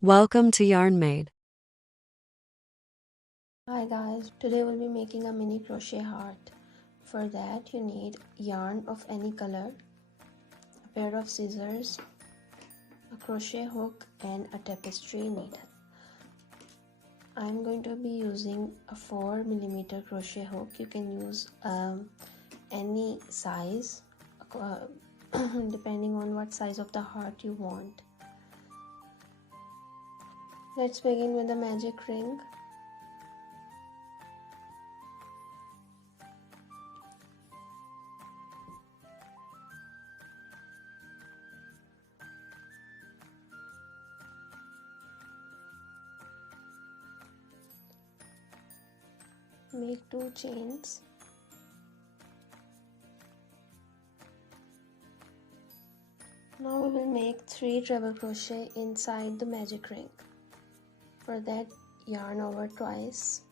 Welcome to Yarn Made. Hi guys, today we'll be making a mini crochet heart. For that you need yarn of any color, a pair of scissors, a crochet hook and a tapestry needle. I'm going to be using a 4mm crochet hook. You can use any size depending on what size of the heart you want. Let's begin with the magic ring. Make 2 chains. Now we will make 3 treble crochet inside the magic ring. For that, yarn over twice.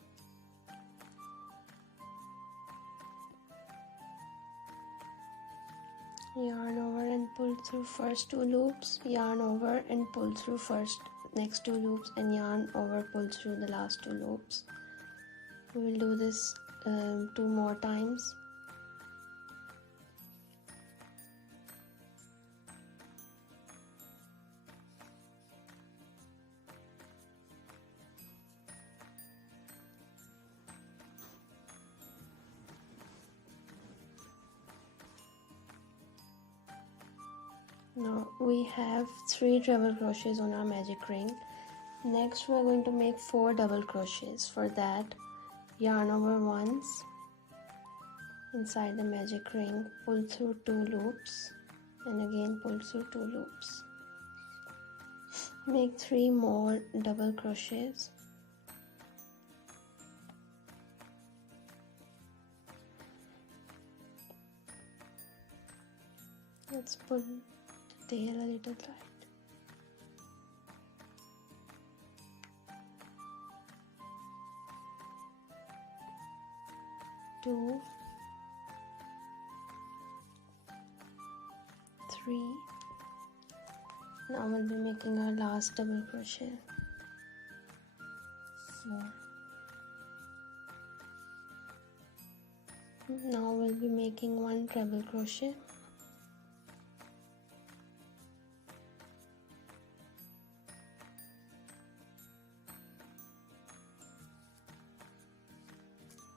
Yarn over and pull through first 2 loops, yarn over and pull through next 2 loops, and yarn over, pull through the last 2 loops. We will do this 2 more times. Now we have 3 treble crochets on our magic ring. Next we are going to make 4 double crochets. For that, yarn over once inside the magic ring, pull through 2 loops and again pull through 2 loops. Make 3 more double crochets. Let's pull the tail a little tight. Two, 3. Now we'll be making our last double crochet. 4. Now we'll be making 1 treble crochet.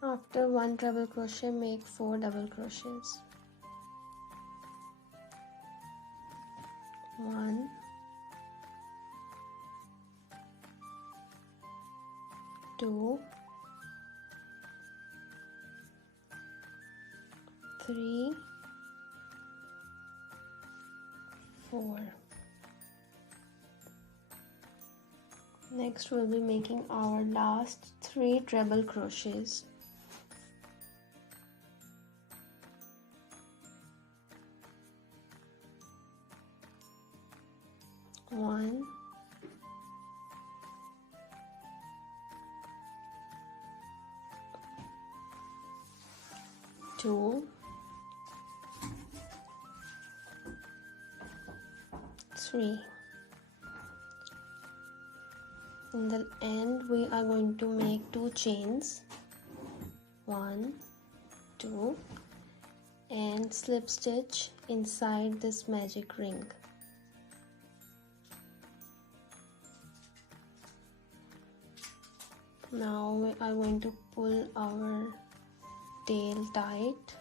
After 1 treble crochet, make 4 double crochets. 1, 2, 3, 4. Next we'll be making our last 3 treble crochets. 1, 2, 3. In the end we are going to make 2 chains, 1, 2, and slip stitch inside this magic ring. Now we are going to pull our tail tight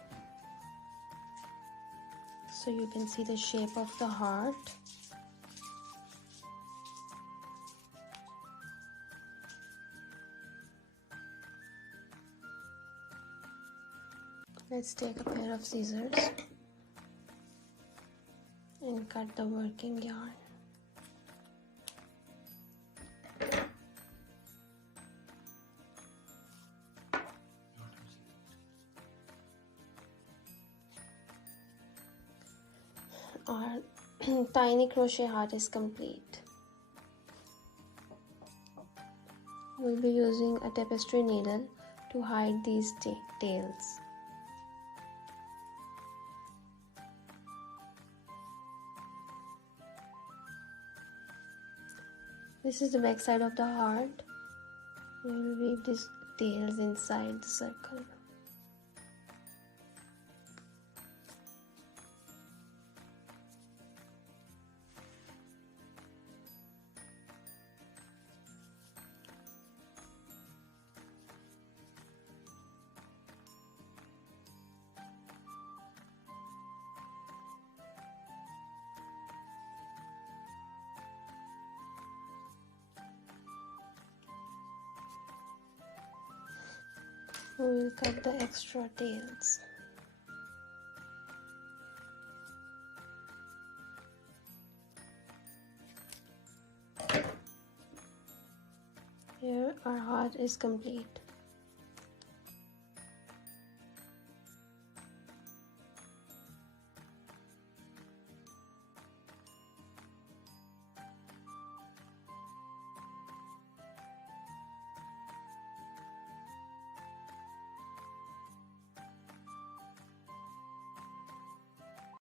so you can see the shape of the heart. Let's take a pair of scissors and cut the working yarn. Our tiny crochet heart is complete. We'll be using a tapestry needle to hide these tails. This is the back side of the heart. We will weave these tails inside the circle. We will cut the extra tails. Here our heart is complete.